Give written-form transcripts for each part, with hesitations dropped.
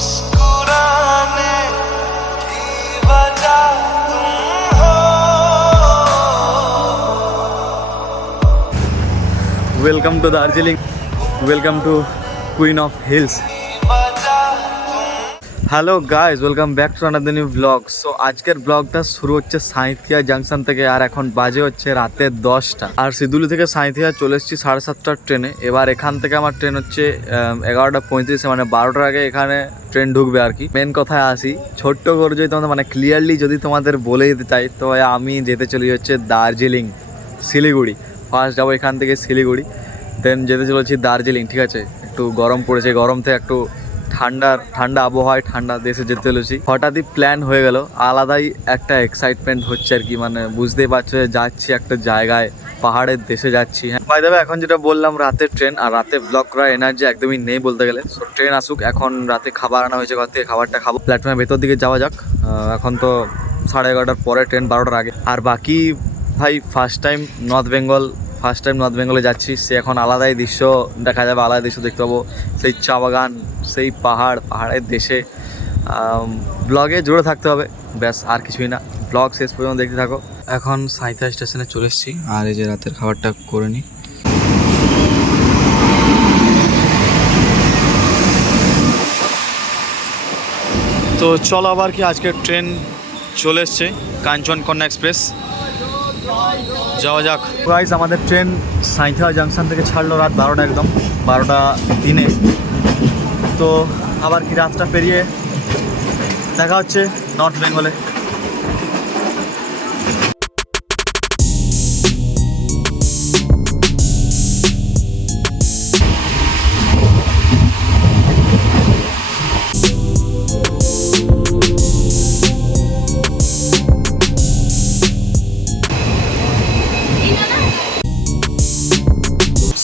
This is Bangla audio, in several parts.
मुस्कुराने की वजह तुम हो। Welcome to Darjeeling, welcome to queen of hills. Hello guys, welcome back to another new blog. So আজকের ব্লগটা শুরু হচ্ছে সাঁইথিয়া জাংশন থেকে, আর এখন বাজে হচ্ছে রাতে 10টা। আর সিদুলি থেকে সাঁইথিয়া চলে এসেছি 7:30টার ট্রেনে। এবার এখান থেকে আমার ট্রেন হচ্ছে 11:35, মানে 12টার আগে এখানে ট্রেন ঢুকবে আর কি। মেন কথায় আসি, ছোট্ট করে যদি তোমাদের মানে ক্লিয়ারলি যদি তোমাদের বলে দিতে চাই, তো আমি যেতে চলি হচ্ছে দার্জিলিং, শিলিগুড়ি। ফার্স্ট যাবো এখান থেকে শিলিগুড়ি, দেন যেতে চলেছি দার্জিলিং। ঠিক আছে, একটু গরম পড়েছে, গরম থেকে একটু ঠান্ডা আবহাওয়ায় ঠান্ডা দেশে যেতে চলেছি। হঠাৎই প্ল্যান হয়ে গেল, আলাদাই একটা এক্সাইটমেন্ট হচ্ছে আর কি। মানে বুঝতেই পারছো যে যাচ্ছি একটা জায়গায়, পাহাড়ের দেশে যাচ্ছি। হ্যাঁ বাই দ্য ওয়ে, এখন যেটা বললাম রাতের ট্রেন, আর রাতে ব্লগ করার এনার্জি একদমই নেই বলতে গেলে। সো ট্রেন আসুক, এখন রাতে খাবার আনা হয়েছে ঘর থেকে, খাবারটা খাবো। প্ল্যাটফর্মের ভেতর দিকে যাওয়া যাক। এখন তো 11:30টার পরে ট্রেন, 12টার আগে। আর বাকি ভাই ফার্স্ট টাইম নর্থ বেঙ্গলে যাচ্ছি। সে এখন আলাদাই দৃশ্য দেখা যাবে, আলাদা দৃশ্য দেখতে পাবো। সেই চা বাগান, সেই পাহাড়ের দেশে। ব্লগে জুড়ে থাকতে হবে, ব্যাস আর কিছুই না। ব্লগ শেষ পর্যন্ত দেখতে থাকো। এখন সাঁইথিয়া স্টেশনে চলে এসেছি, আর এই যে রাতের খাবারটা করে নিই। তো চলো আবার কি, আজকের ট্রেন চলে এসছে, কাঞ্চনকন্যা এক্সপ্রেস। যাওয়া যাক গাইস। আমাদের ট্রেন সাঁইথিয়া জাংশন থেকে ছাড়লো রাত 12টা, একদম 12টা দিনে। তো আবার কি রাতটা পেরিয়ে দেখা হচ্ছে নর্থ বেঙ্গলে।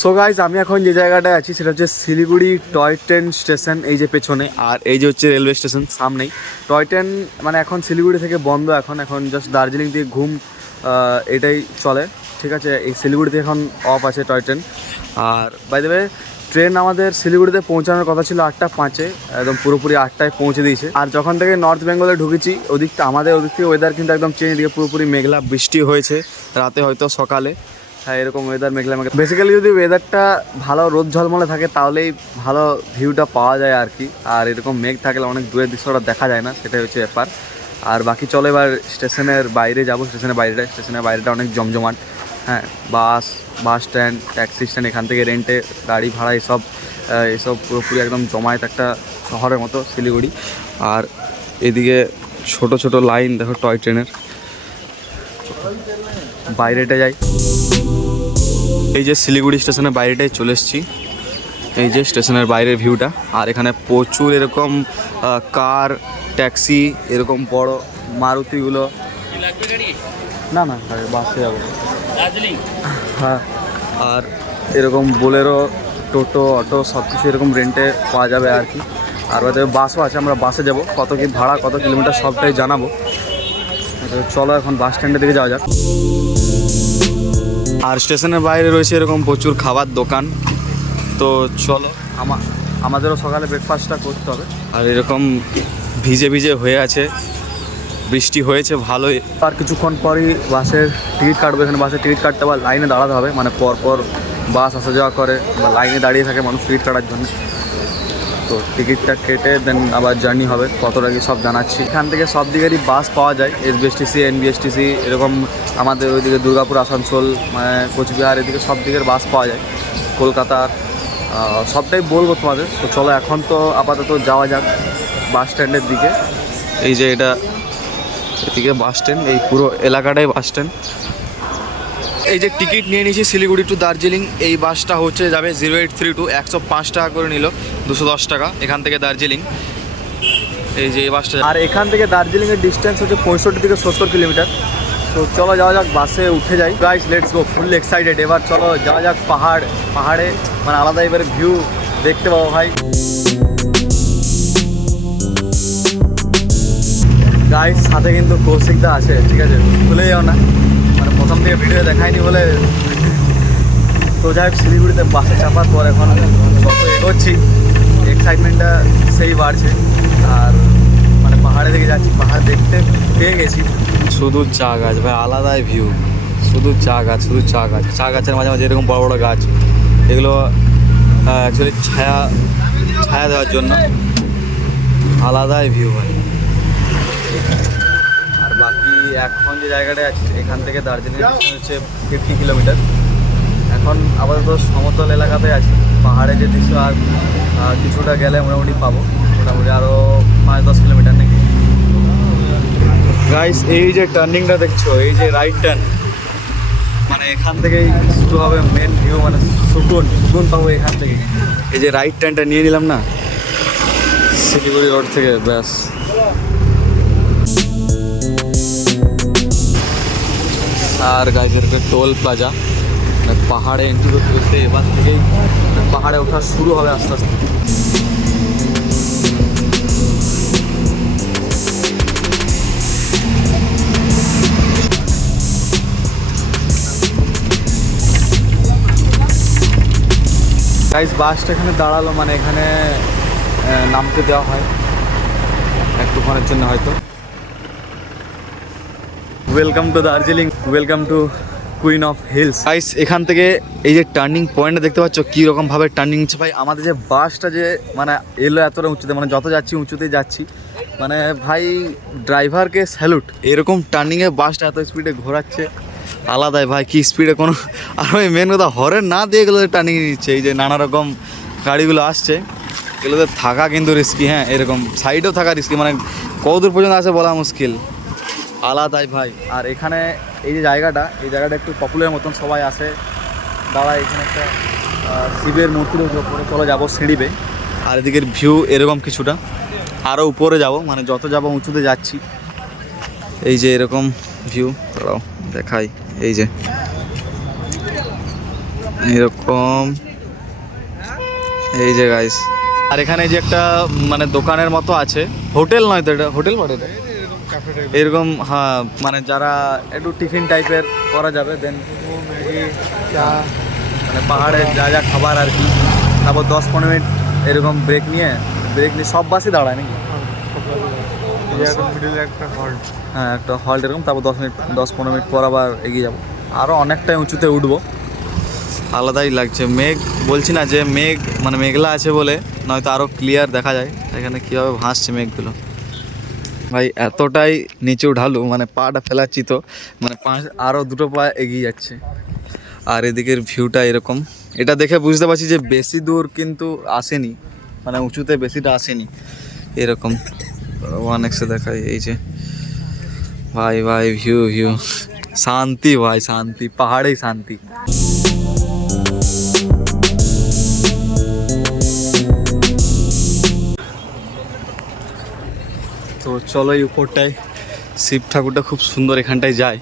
সো গাইজ, আমি এখন যে জায়গাটায় আছি সেটা হচ্ছে শিলিগুড়ি টয় ট্রেন স্টেশন, এই যে পেছনে। আর এই যে হচ্ছে রেলওয়ে স্টেশন সামনেই। টয় ট্রেন মানে এখন শিলিগুড়ি থেকে বন্ধ, এখন জাস্ট দার্জিলিং থেকে ঘুম এটাই চলে। ঠিক আছে, এই শিলিগুড়িতে এখন অফ আছে টয় ট্রেন। আর বাই দ্য ওয়ে, ট্রেন আমাদের শিলিগুড়িতে পৌঁছানোর কথা ছিল 8:05, একদম পুরোপুরি 8টায় পৌঁছে দিয়েছে। আর যখন থেকে নর্থ বেঙ্গলে ঢুকেছি, ওদিকটা আমাদের ওদিক থেকে ওয়েদার কিন্তু একদম চেঞ্জ। এদিকে পুরোপুরি মেঘলা, বৃষ্টি হয়েছে রাতে, হয়তো সকালে। হ্যাঁ, এরকম ওয়েদার মেঘলা। বেসিক্যালি যদি ওয়েদারটা ভালো রোদ ঝলমলে থাকে তাহলেই ভালো ভিউটা পাওয়া যায় আর কি। আর এরকম মেঘ থাকলে অনেক দূরের দৃশ্যটা দেখা যায় না, সেটাই হচ্ছে ব্যাপার। আর বাকি চলো এবার স্টেশনের বাইরে যাবো। স্টেশনের বাইরেটা অনেক জমজমাট। হ্যাঁ, বাস স্ট্যান্ড, ট্যাক্সি স্ট্যান্ড, এখান থেকে রেন্টে গাড়ি ভাড়া এসব পুরোপুরি একদম জমায়েত একটা শহরের মতো শিলিগুড়ি। আর এদিকে ছোট ছোট লাইন দেখো টয় ট্রেনের। বাইরেটা যাই, এই যে শিলিগুড়ি স্টেশনের বাইরেটাই চলে এসেছি। এই যে স্টেশনের বাইরের ভিউটা। আর এখানে প্রচুর এরকম কার, ট্যাক্সি, এরকম বড় মারুতিগুলো। না বাসে যাবো। হ্যাঁ, আর এরকম বোলেরো, টোটো, অটো সব কিছু এরকম রেন্টে পাওয়া যাবে আর কি। আর ওদের বাসও আছে, আমরা বাসে যাব। কত কি ভাড়া, কত কিলোমিটার সবটাই জানাবো। চলো এখন বাস স্ট্যান্ডের দিকে যাওয়া যাক। আর স্টেশনের বাইরে রয়েছে এরকম প্রচুর খাবার দোকান। তো চলো, আমাদেরও সকালে ব্রেকফাস্টটা করতে হবে। আর এরকম ভিজে হয়ে আছে, বৃষ্টি হয়েছে ভালোই। আর কিছুক্ষণ পরই বাসের টিকিট কাটবো। এখানে বাসের টিকিট কাটতে আবার লাইনে দাঁড়াতে হবে, মানে পরপর বাস আসা যাওয়া করে বা লাইনে দাঁড়িয়ে থাকে মানুষ টিকিট কাটার জন্য। তো টিকিটটা কেটে দেন আবার জার্নি হবে, কতটা কি সব জানাচ্ছি। এখান থেকে সব দিকেরই বাস পাওয়া যায়, এসবিএসটিসি, এনবিএসটিসি, এরকম আমাদের ওইদিকে দুর্গাপুর, আসানসোল, মানে কোচবিহার, এদিকে সব দিকের বাস পাওয়া যায়। কলকাতার সবটাই বলবো তোমাদের। তো চলো এখন তো আপাতত যাওয়া যাক বাস স্ট্যান্ডের দিকে। এই যে এদিকে বাস স্ট্যান্ড, এই পুরো এলাকাটাই বাস স্ট্যান্ড। এই যে টিকিট নিয়ে নিয়েছি শিলিগুড়ি টু দার্জিলিং। এই বাসটা হচ্ছে যাবে 0832, 105 টাকা করে নিল, 210 টাকা এখান থেকে দার্জিলিং। এই যে এই বাসটা। আর এখান থেকে দার্জিলিংয়ের ডিস্টেন্স হচ্ছে 65 থেকে 70 কিলোমিটার। তো চলো যাওয়া যাক, বাসে উঠে যাই। Guys let's go, full excited. এবার চলো যাওয়া যাক পাহাড়ে, মানে আলাদা এবারে ভিউ দেখতে পাবো ভাই। গাইস সাথে কিন্তু কৌশিকদা আছে, ঠিক আছে, ভুলে যাও না। মানে প্রথম থেকে ভিডিও দেখায়নি বলে। তো যাই হোক, শিলিগুড়িতে বাসে চাপার পর এখন যত এগোচ্ছি এক্সাইটমেন্টটা সেই বাড়ছে। আর মানে পাহাড়ে দিকে যাচ্ছি, পাহাড় দেখতে পেয়ে গেছি। শুধু চা গাছ ভাই, আলাদাই ভিউ। শুধু চা গাছ, শুধু চা গাছ। চা গাছের মাঝে মাঝে এরকম বড় বড় গাছ, এগুলো অ্যাকচুয়ালি ছায়া ছায়া দেওয়ার জন্য। আলাদাই ভিউ ভাই। আর বাকি এখন যে জায়গাটা আছে এখান থেকে দার্জিলিং হচ্ছে 50 কিলোমিটার। এখন আপাতত সমতল এলাকাতে আছি। পাহাড়ে যে দৃশ্য আর কিছুটা গেলে মোটামুটি পাবো, মোটামুটি আরও 5-10 কিলোমিটার নাকি। গাইস, এই যে টার্নিংটা দেখছো, এই যে রাইট টার্ন, মানে এখান থেকেই শুরু হবে মেন ভিউ, মানে সুকুন পাবো এখান থেকে। এই যে রাইট টার্নটা নিয়ে নিলাম না শিলিগুড়ি রোড থেকে, ব্যাস। আর গাইস এরকম টোল প্লাজা, পাহাড়ে এন্ট্রি করতে করতে এবার থেকেই পাহাড়ে ওঠা শুরু হবে আস্তে আস্তে। গাইস বাসটা এখানে দাঁড়ালো, মানে এখানে নামতে দেওয়া হয় একটুক্ষণের জন্য হয়তো। Welcome to Darjeeling, welcome to queen of hills. Guys এখান থেকে এই যে টার্নিং পয়েন্টটা দেখতে পাচ্ছ কীরকমভাবে টার্নিং নিচ্ছে ভাই। আমাদের যে বাসটা যে মানে এলো এতটা উঁচুতে, মানে যত যাচ্ছি উঁচুতেই যাচ্ছি, মানে ভাই ড্রাইভারকে স্যালুট। এরকম টার্নিংয়ে বাসটা এত স্পিডে ঘোরাচ্ছে, আলাদাই ভাই, কি স্পিডে কোনো। আর ভাই মেন কথা, হরেন না দিয়ে এগুলো টার্নিং নিচ্ছে। এই যে নানা রকম গাড়িগুলো আসছে, এগুলোতে থাকা কিন্তু রিস্কি। হ্যাঁ, এরকম সাইডেও থাকা রিস্কি, মানে কতদূর পর্যন্ত আসে বলা মুশকিল, আলাদাই ভাই। আর এখানে এই যে জায়গাটা, এই জায়গাটা একটু পপুলার মতন, সবাই আসে দাঁড়ায়। এখানে একটা শিবের মূর্তির উপরে চলে যাবো সিঁড়িবে। আর এদিকের ভিউ এরকম কিছুটা, আরও উপরে যাব, মানে যত যাবো উঁচুতে যাচ্ছি। এই যে এরকম ভিউ, দাঁড়াও দেখাই। এই যে এরকম, এই যে গাইস। আর এখানে যে একটা মানে দোকানের মতো আছে, হোটেল নয় তো, এটা হোটেল বটে এটা, এরকম। হ্যাঁ, মানে যারা একটু টিফিন টাইপের করা যাবে, দেন চা, মানে পাহাড়ের যা যা খাবার আর কি। তারপর 10-15 মিনিট এরকম ব্রেক নিয়ে সব বাসই দাঁড়ায় নাকি? হ্যাঁ, একটা হল্ট এরকম। তারপর 10-15 মিনিট পর আবার এগিয়ে যাবো, আরও অনেকটাই উঁচুতে উঠবো। আলাদাই লাগছে। মেঘ, বলছি না যে মেঘ মানে মেঘলা আছে বলে, নয়তো আরও ক্লিয়ার দেখা যায় এখানে কীভাবে ভাসছে মেঘগুলো। ভাই এতটাই নিচে উঠালু, মানে পাটা ফেলাচ্ছি তো মানে আরও 2 পা এগিয়ে যাচ্ছে। আর এদিকের ভিউটা এরকম, এটা দেখে বুঝতে পারছি যে বেশি দূর কিন্তু আসেনি, মানে উঁচুতে বেশিটা আসেনি। এরকম 1x দেখায়। এই যে ভাই ভাই ভিউ শান্তি ভাই, শান্তি, পাহাড়েই শান্তি। তো চলো এই উপরটায় শিব ঠাকুরটা খুব সুন্দর, এখানটায় যায়।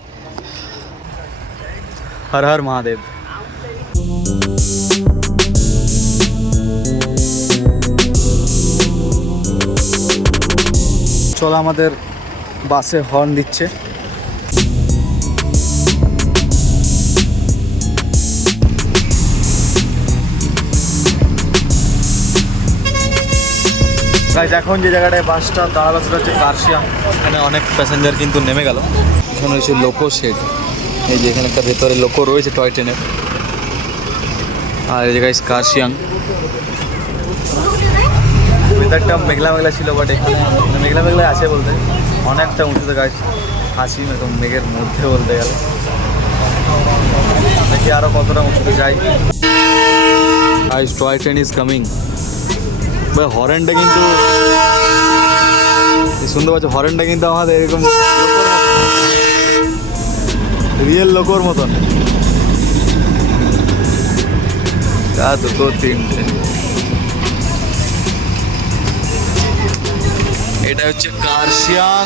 হর হর মহাদেব। চলো, আমাদের বাসে হর্ন দিচ্ছে। গাইস এখন যে জায়গাটায় বাসটা দাঁড়ালো সেটা হচ্ছে কার্শিয়াং। এখানে অনেক প্যাসেঞ্জার কিন্তু নেমে গেল। এখানে হচ্ছে লোকো শেড, এই যে এখানে একটা ভেতরে লোকো রয়েছে টয় ট্রেনের। আর এই যে গাইস কার্শিয়াং, ওয়েদারটা মেঘলা মেঘলা ছিল, বাট এখানে মেঘলা মেঘলা আছে বলতে অনেকটা উঁচুতে গাছ আছি, এরকম মেঘের মধ্যে বলতে গেলে। দেখি আরও কতটা উঁচুতে যাই। Guys toy train is coming. ভাই হরেনটা কিন্তু শুনতে পাচ্ছ, হরেনটা কিন্তু আমাদের এরকম রিয়েল লোকোর মতন। 1, 2, 3। এটা হচ্ছে কার্শিয়াং,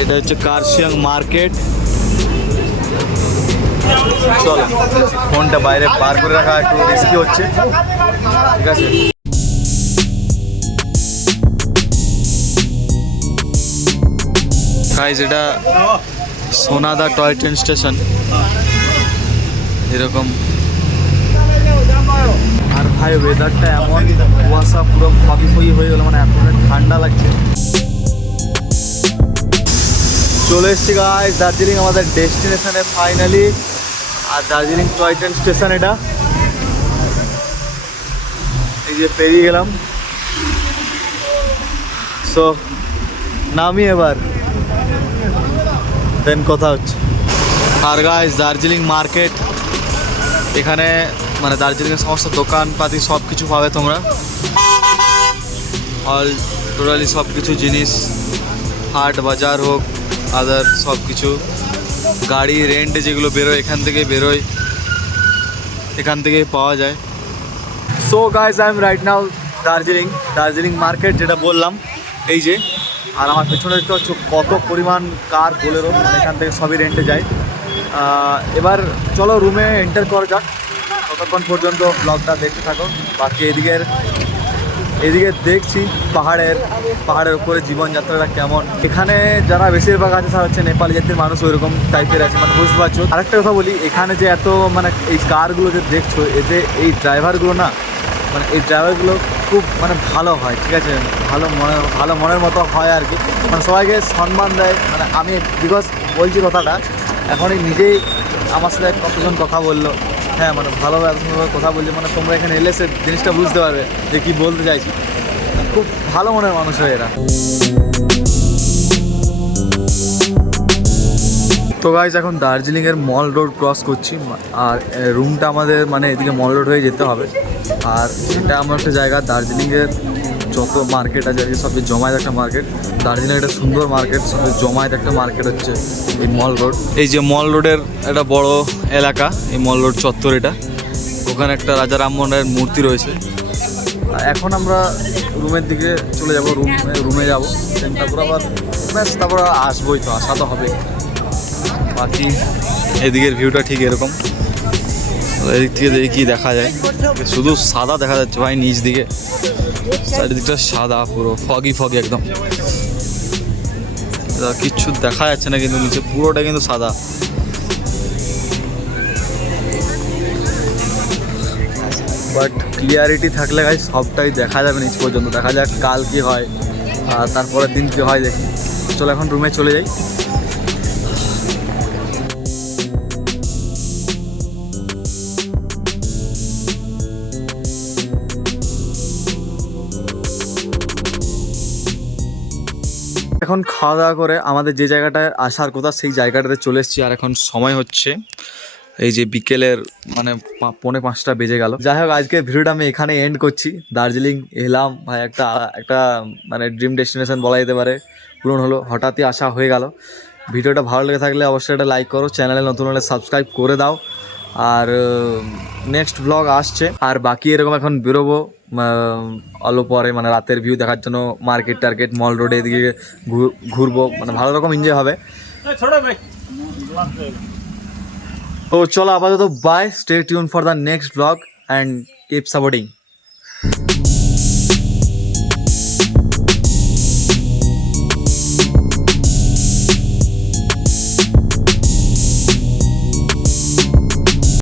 এটা হচ্ছে কার্শিয়াং মার্কেট। চলো, ফোনটা বাইরে বার করে রাখা একটু রিস্কি হচ্ছে, ঠিক আছে। গাইস এটা সোনাদা টয় ট্রেন স্টেশন। এরকম আর ভাই ওয়েদারটা এমন কুয়াশা পুরো ফগি ফগি হয়ে গেলো, মানে এতটা ঠান্ডা লাগছে। চলে এসছি গাইস দার্জিলিং আমাদের ডেস্টিনেশনে ফাইনালি। আর দার্জিলিং টয় ট্রেন স্টেশন এটা, এই যে পেরিয়ে গেলাম। সো নামি এবার, দেন কথা হচ্ছে। আর গাইস দার্জিলিং মার্কেট, এখানে মানে দার্জিলিংয়ের সমস্ত দোকানপাতি সব কিছু পাবে তোমরা, অল টোটালি সব কিছু জিনিস, হাট বাজার হোক আদার সব কিছু, গাড়ি রেন্ট যেগুলো বেরোয় এখান থেকে বেরোয়, এখান থেকেই পাওয়া যায়। So guys I am right now Darjeeling market যেটা বললাম, এই যে। আর আমার পেছনে দেখতে পাচ্ছ কত পরিমাণ কার, বোলেরো, এখান থেকে সবই রেন্টে যায়। এবার চলো রুমে এন্টার করা যাক, ততক্ষণ পর্যন্ত ব্লগটা দেখতে থাকো। বাকি এদিকে দেখছি পাহাড়ের উপরে জীবনযাত্রাটা কেমন। এখানে যারা বেশিরভাগ আছে তারা হচ্ছে নেপালি জাতির মানুষ, ওইরকম টাইপের আছে, মানে বুঝতে পারছো। আরেকটা কথা বলি, এখানে যে এত মানে এই কারগুলো যে দেখছো, এতে এই ড্রাইভারগুলো না, মানে এই ড্রাইভারগুলো খুব মানে ভালো হয়, ঠিক আছে, ভালো মনের মতো হয় আর কি, মানে সবাইকে সম্মান দেয়। মানে আমি বিকজ বলছি কথাটা, এখনই নিজেই আমার সাথে কতজন কথা বললো, হ্যাঁ মানে ভালোভাবে কথা বলছি, মানে তোমরা এখানে এলে সে জিনিসটা বুঝতে পারবে যে কী বলতে চাইছি। খুব ভালো মনের মানুষ হয় এরা। তো গাইজ এখন দার্জিলিংয়ের মল রোড ক্রস করছি, আর রুমটা আমাদের মানে এদিকে মল রোড হয়ে যেতে হবে। আর এটা আমার একটা জায়গা, দার্জিলিংয়ের যত মার্কেট আছে আর কি সবচেয়ে জমায়েত একটা মার্কেট। দার্জিলিং একটা সুন্দর মার্কেট, সবচেয়ে জমায়েত একটা মার্কেট হচ্ছে এই মল রোড। এই যে মল রোডের একটা বড় এলাকা, এই মল রোড চত্বর এটা, ওখানে একটা রাজা রামমোহন রায়ের মূর্তি রয়েছে। এখন আমরা রুমের দিকে চলে যাব, রুমে যাব, তারপর আসবোই, তো আসা তো হবে। বাকি এদিকের ভিউটা ঠিক এরকম, এদিক থেকে দেখি কী দেখা যায়, শুধু সাদা দেখা যাচ্ছে ভাই নিচ দিকে, চারিদিকটা সাদা পুরো ফগি একদম, কিচ্ছু দেখা যাচ্ছে না, কিন্তু নিচে পুরোটা কিন্তু সাদা। বাট ক্লিয়ারিটি থাকলে গাইস সবটাই দেখা যাবে নিচ পর্যন্ত। দেখা যাক কাল কি হয় আর তারপরের দিন কি হয় দেখি। চলো এখন রুমে চলে যাই। এখন খাওয়া দাওয়া করে আমাদের যে জায়গাটায় আসার কথা সেই জায়গাটাতে চলে এসেছি। আর এখন সময় হচ্ছে এই যে বিকেলের মানে 4:45 বেজে গেল। যাই হোক আজকের ভিডিওটা আমি এখানে এন্ড করছি। দার্জিলিং এলাম ভাই, একটা মানে ড্রিম ডেস্টিনেশন বলা যেতে পারে, পূরণ হলো, হঠাৎই আসা হয়ে গেল। ভিডিওটা ভালো লেগে থাকলে অবশ্যই একটা লাইক করো, চ্যানেলে নতুন হলে সাবস্ক্রাইব করে দাও। আর নেক্সট ব্লগ আসছে। আর বাকি এরকম এখন বেরোবো অল্প পরে, মানে রাতের ভিউ দেখার জন্য টার্গেট মল রোডে এদিকে ঘুরবো, মানে ভালো রকম এনজয় হবে। তো চলো আপাতত bye, stay tuned for the next blog and keep supporting.